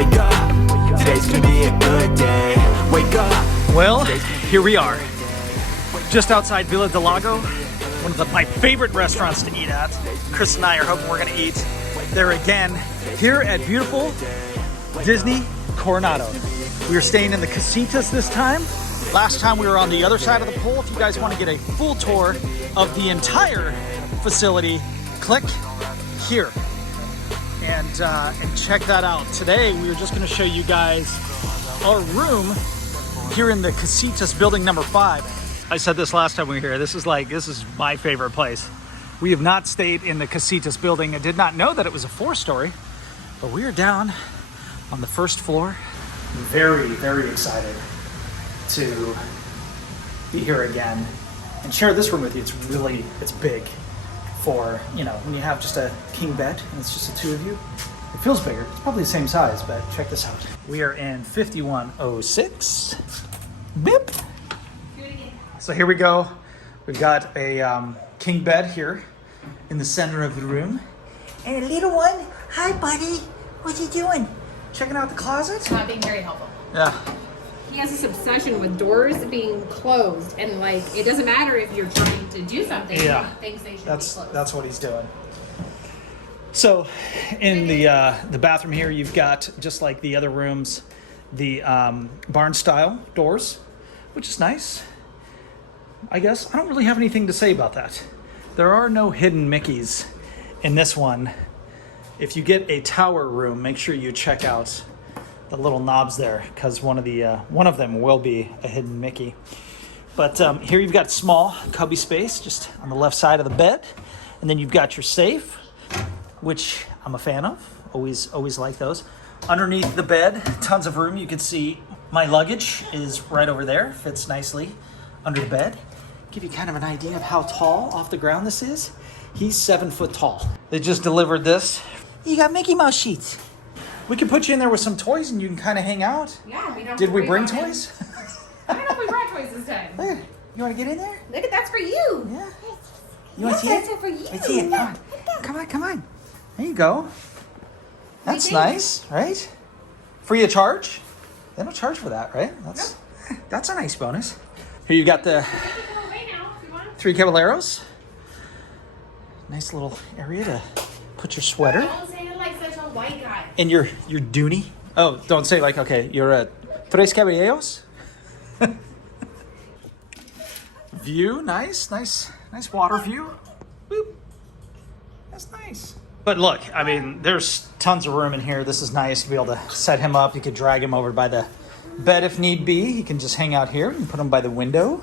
wake up, today's gonna be a good day. Wake up. Well, here we are, just outside Villa del Lago, one of my favorite restaurants to eat at. Chris and I are hoping we're gonna eat there again, here at beautiful Disney Coronado. We are staying in the Casitas this time. Last time we were on the other side of the pool. If you guys want to get a full tour of the entire facility, click here and check that out. Today we are just going to show you guys our room here in the Casitas building number 5. I said this last time we were here. This is my favorite place. We have not stayed in the Casitas building. I did not know that it was a 4-story, but we are down on the first floor. Very, very excited to be here again and share this room with you. It's big for, you know, when you have just a king bed and it's just the two of you. It feels bigger. It's probably the same size, but check this out. We are in 5106. Bip. So here we go. We've got a king bed here in the center of the room. And a little one. Hi, buddy. What you doing? Checking out the closet? Not being very helpful. Yeah. He has this obsession with doors being closed, and like it doesn't matter if you're trying to do something. Yeah. He thinks they should be closed. That's what he's doing. So, in the bathroom here, you've got, just like the other rooms, the barn style doors, which is nice. I guess I don't really have anything to say about that. There are no hidden Mickeys in this one. If you get a tower room, make sure you check out the little knobs there, because one of them will be a hidden Mickey. But here you've got small cubby space just on the left side of the bed, and then you've got your safe, which I'm a fan of. Always like those. Underneath the bed, tons of room. You can see my luggage is right over there. Fits nicely under the bed. Give you kind of an idea of how tall off the ground this is. He's 7 foot tall. They just delivered this. You got Mickey Mouse sheets. We can put you in there with some toys and you can kind of hang out. Yeah, we don't. Did we bring toys? I don't know if we brought toys this time. Look, you want to get in there? Look at that's for you. Yeah. You want to see it? That's for you. Let's see it. Come on. There you go. That's nice, right? Free of charge? They don't charge for that, right? That's a nice bonus. Here you got the 3 Caballeros. Nice little area to put your sweater. Don't say it like such a white guy. And your dooney. Oh, don't say like, okay, you're a 3 Caballeros. View, nice water view. Boop. That's nice. But look, I mean, there's tons of room in here. This is nice to be able to set him up. You could drag him over by the bed if need be. He can just hang out here and put him by the window.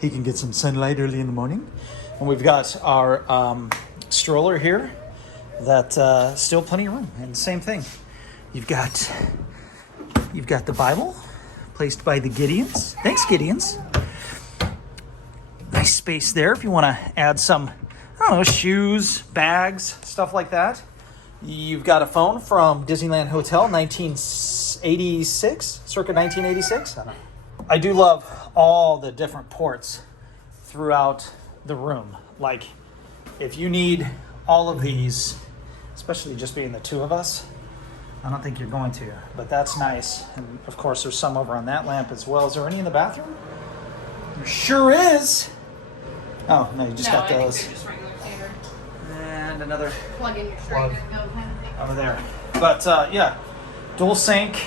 He can get some sunlight early in the morning. And we've got our stroller here. That still plenty of room. And same thing. You've got the Bible placed by the Gideons. Thanks, Gideons. Nice space there if you want to add some, I don't know, shoes, bags, stuff like that. You've got a phone from Disneyland Hotel, 1986, circa 1986. I do love all the different ports throughout the room. Like, if you need all of these, especially just being the two of us, I don't think you're going to, but that's nice. And of course, there's some over on that lamp as well. Is there any in the bathroom? There sure is. Oh, no, you just got those. They're just regular standard. And another Plug in your string and go kind of thing. over there. But yeah, dual sink.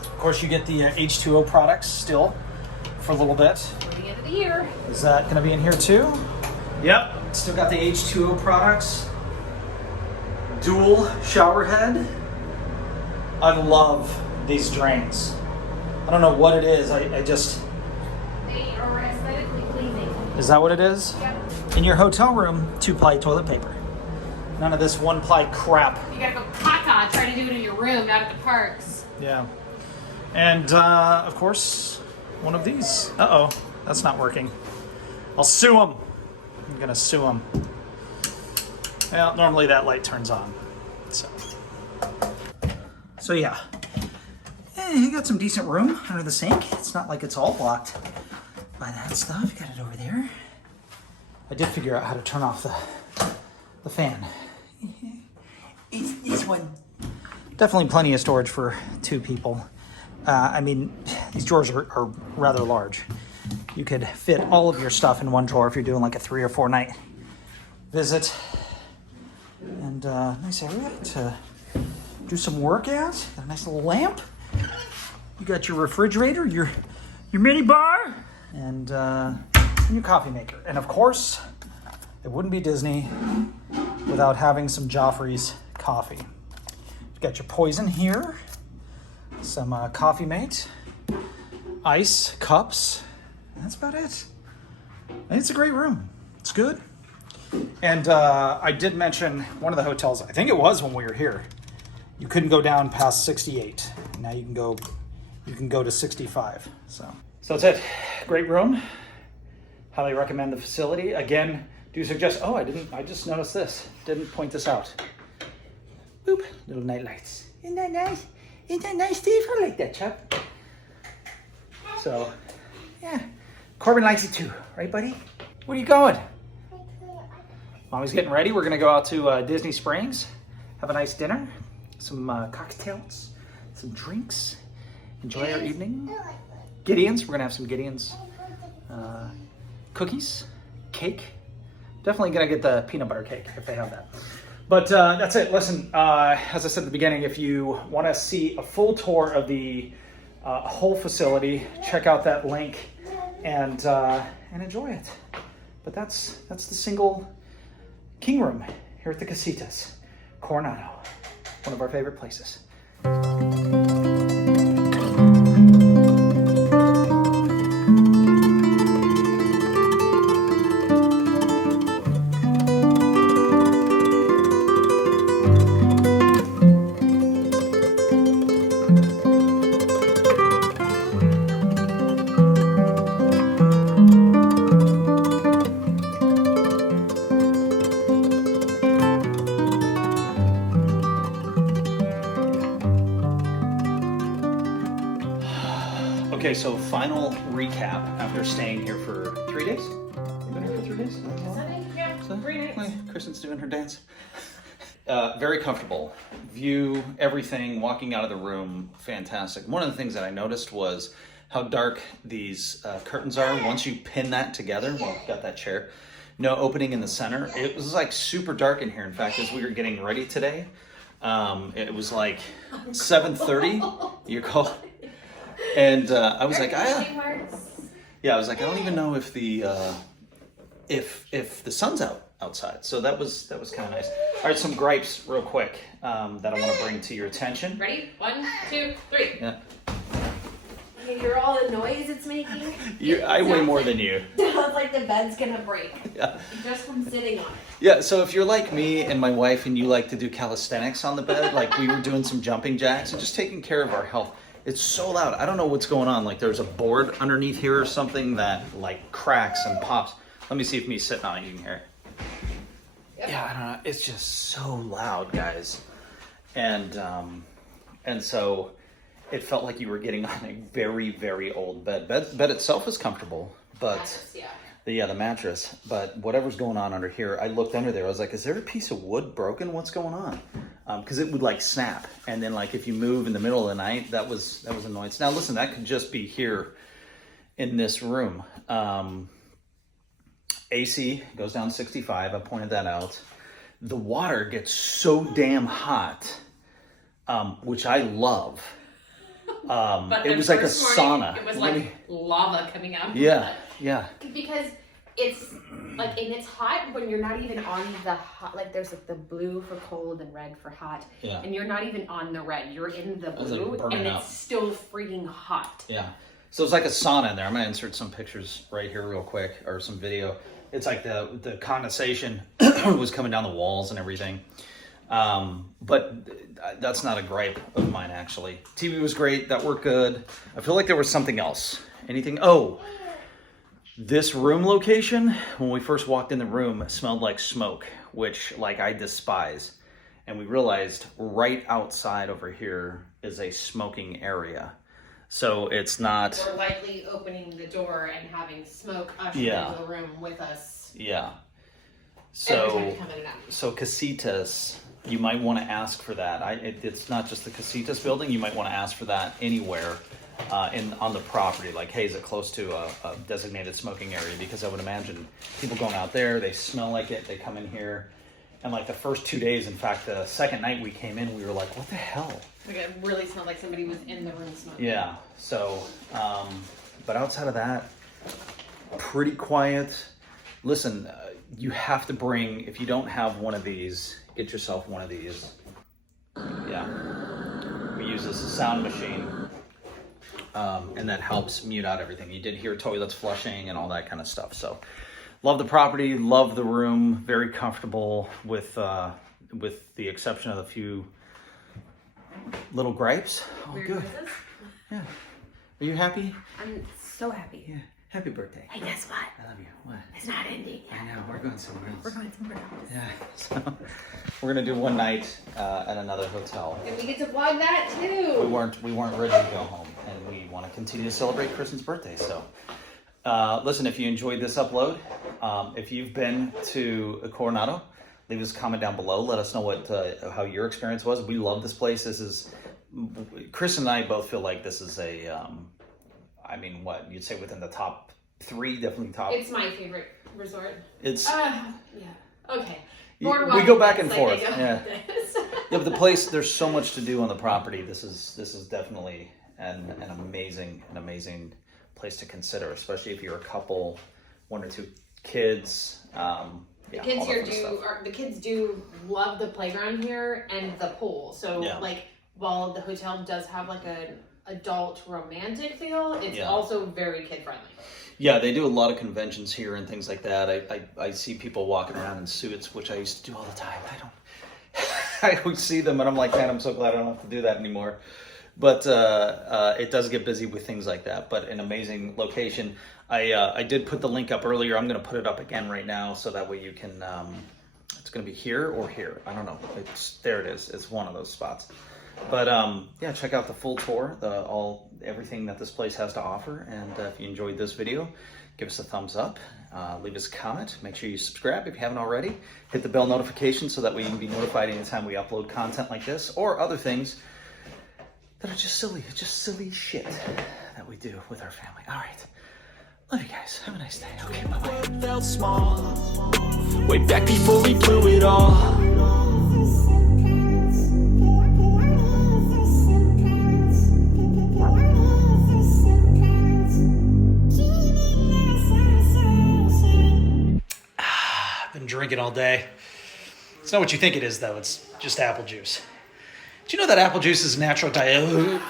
Of course, you get the H2O products still for a little bit. For the end of the year. Is that going to be in here too? Yep. Still got the H2O products. Dual shower head. I love these drains. I don't know what it is. I just... They are aesthetically pleasing. Is that what it is? Yep. In your hotel room, 2-ply toilet paper. None of this 1-ply crap. You gotta go caca, try to do it in your room, not at the parks. Yeah. And, of course, one of these. Uh-oh, that's not working. I'll sue him. I'm gonna sue him. Well, normally that light turns on. So yeah. You got some decent room under the sink. It's not like it's all blocked by that stuff. You got it over there. I did figure out how to turn off the fan. It's this one. Definitely plenty of storage for 2 people. I mean, these drawers are rather large. You could fit all of your stuff in one drawer if you're doing like a 3 or 4 night visit. And nice area to do some work at. Got a nice little lamp. You got your refrigerator, your mini bar, and your coffee maker. And of course, it wouldn't be Disney without having some Joffrey's coffee. You got your poison here, some Coffee Mate, ice, cups. That's about it. And it's a great room. It's good. And I did mention one of the hotels, I think it was when we were here, you couldn't go down past 68. Now you can go to 65. So that's it. Great room. Highly recommend the facility. Again, do suggest, I just noticed this. Didn't point this out. Boop, little night lights. Isn't that nice? Isn't that nice, Steve? I like that, Chuck. So, yeah. Corbin likes it too, right, buddy? Where are you going? Mommy's getting ready. We're gonna go out to Disney Springs, have a nice dinner, some cocktails, some drinks, enjoy our evening. Gideon's, we're gonna have some Gideon's cookies, cake. Definitely gonna get the peanut butter cake if they have that. But that's it. Listen, as I said at the beginning, if you want to see a full tour of the whole facility, check out that link and enjoy it. But that's the single king room here at the Casitas, Coronado, one of our favorite places. Okay, so final recap after staying here for 3 days. You've been here for 3 days? Yeah, 3 nights. Kristen's doing her dance. Very comfortable. View, everything, walking out of the room, fantastic. One of the things that I noticed was how dark these curtains are. Once you pin that together, well, got that chair, no opening in the center. It was like super dark in here. In fact, as we were getting ready today, it was like 7:30. You call. And I was like, I was like, I don't even know if the sun's outside. So that was kind of nice. All right, some gripes real quick that I want to bring to your attention. Ready? 1, 2, 3. Yeah. You hear all the noise it's making? I weigh more than you. Sounds like the bed's gonna break. Yeah. Just from sitting on it. Yeah, so if you're like me and my wife and you like to do calisthenics on the bed, like we were doing some jumping jacks and just taking care of our health. It's so loud. I don't know what's going on. Like there's a board underneath here or something that like cracks and pops. Let me see if me sitting on it, you can hear it. Yep. Yeah, I don't know. It's just so loud, guys. And so it felt like you were getting on a very, very old bed. Bed itself is comfortable, but Mattress, yeah. The mattress. But whatever's going on under here, I looked under there. I was like, is there a piece of wood broken? What's going on? Because it would like snap, and then like if you move in the middle of the night, that was annoyance. Now listen, that could just be here in this room. AC goes down 65. I pointed that out. The water gets so damn hot, which I love. But it was like a sauna. It was like lava coming out. Yeah. Because it's like, and it's hot when you're not even on the hot, like there's like the blue for cold and red for hot. Yeah. And you're not even on the red, you're in the blue, like burning and up. it's still freaking hot. Yeah. So it's like a sauna in there. I'm gonna insert some pictures right here real quick, or some video. It's like the condensation was coming down the walls and everything. But that's not a gripe of mine, actually. TV was great. That worked good. I feel like there was something else. Anything? Oh, this room location, when we first walked in the room, it smelled like smoke, which like I despise. And we realized right outside over here is a smoking area. So it's not... We're likely opening the door and having smoke usher into the room with us. Yeah. Every time you come in and out. So Casitas you might want to ask for that. It's not just the Casitas building. You might want to ask for that anywhere on the property. Like, hey, is it close to a designated smoking area? Because I would imagine people going out there, they smell like it. They come in here, and like the first 2 days, in fact, the second night we came in, we were like, what the hell? Like it really smelled like somebody was in the room smoking. Yeah. So, but outside of that, pretty quiet. Listen, you have to bring, if you don't have one of these, get yourself one of these. Yeah. We use this sound machine, and that helps mute out everything. You did hear toilets flushing and all that kind of stuff. So, love the property, love the room, very comfortable with the exception of a few little gripes. Oh, good. Yeah. Are you happy? I'm so happy. Yeah. Happy birthday. Hey, guess what? I love you. What? It's not ending yet. I know. We're going somewhere else. We're going somewhere else. Yeah. So we're gonna do one night at another hotel. And we get to vlog that too. We weren't ready to go home, and we want to continue to celebrate Kristen's birthday. So, listen, if you enjoyed this upload, if you've been to Coronado, leave us a comment down below. Let us know what how your experience was. We love this place. This is Chris and I both feel like this is a. I mean, what you'd say within the top 3, definitely top. It's my favorite resort. It's yeah. Okay. We go back and forth. Yeah. Yeah, but the place, there's so much to do on the property. This is definitely an amazing place to consider, especially if you're a couple, 1 or 2 kids. The kids here the kids do love the playground here and the pool. So like while the hotel does have like an adult romantic feel, it's also very kid friendly. Yeah, they do a lot of conventions here and things like that. I see people walking around in suits, which I used to do all the time. I would see them and I'm like, man, I'm so glad I don't have to do that anymore. But it does get busy with things like that. But an amazing location. I did put the link up earlier. I'm going to put it up again right now so that way you can. It's going to be here or here. I don't know. There it is. It's one of those spots. But yeah, check out the full tour, everything that this place has to offer. And if you enjoyed this video, give us a thumbs up, leave us a comment, make sure you subscribe if you haven't already, hit the bell notification so that way you can be notified anytime we upload content like this or other things that are just silly shit that we do with our family. All right, love you guys. Have a nice day. Okay, bye-bye. Felt small, way back before we blew it all. Drinking all day. It's not what you think it is, though. It's just apple juice. Do you know that apple juice is natural diet?